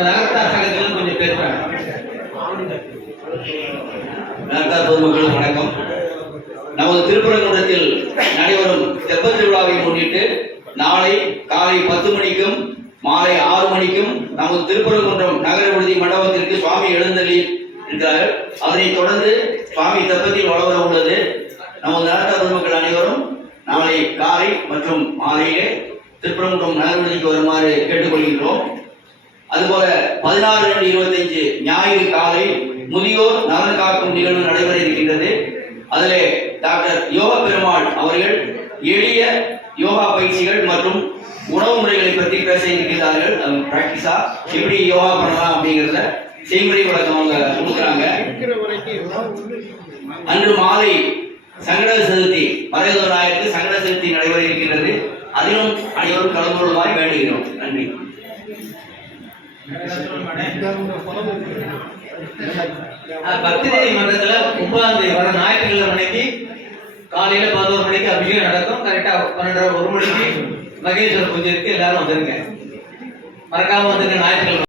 நகரத்தார் சங்கத்திலும் கொஞ்சம் பேசுறாங்க. நகர்த்தார் பொதுமக்களுக்கு வணக்கம். நமது திருப்பரங்குன்றத்தில் நடைபெறும் தெப்ப திருவிழாவை முன்னிட்டு நாளை காலை பத்து மணிக்கும் மாலை ஆறு மணிக்கும் நமது திருப்பரங்குன்றம் நகர விடுதி மண்டபத்திற்கு சுவாமி எழுந்தள்ளி இருக்கிறார்கள். அதனைத் தொடர்ந்து சுவாமி தெப்பத்தில் வளர உள்ளது. நமது நகர்த்தார் பொதுமக்கள் அனைவரும் நாளை காலை மற்றும் மாலையிலே திருப்பரங்குன்றம் நகர விடுதிக்கு வருமாறு கேட்டுக்கொள்கின்றோம். அதுபோல பதினாறு ரெண்டு இருபத்தஞ்சு ஞாயிறு காலை முதியோர் நலன் காக்கும் நிகழ்வு நடைபெற இருக்கின்றது. அதிலே டாக்டர் யோக பெருமாள் அவர்கள் எளிய யோகா பயிற்சிகள் மற்றும் உணவு முறைகளை பற்றி பேச இருக்கிறார்கள் பிராக்டிஸா எப்படி யோகா பண்ணலாம் அப்படிங்கிறத செய்முறை வழக்கம் அவங்க கொடுக்குறாங்க. அன்று மாலை சங்கட சதுர்த்தி மறைதோ நாயருக்கு சங்கட சதுர்த்தி நடைபெற இருக்கின்றது. அதிலும் அனைவரும் கலந்து கொள்வாய் வேண்டுகிறோம். நன்றி. பக்திரை மன்றத்துல ஒன்பதாம் தேதி வர ஞாயிற்றுக்கிழமை மணிக்கு காலையில பதினோரு மணிக்கு அபிஷேகம் நடக்கும். கரெக்டா பன்னெண்டரை ஒரு மணிக்கு மகேஸ்வரர் பூஜை இருக்கு எல்லாரும் வந்துருங்க. மறக்காம வந்துருங்க ஞாயிற்றுக்கிழமை.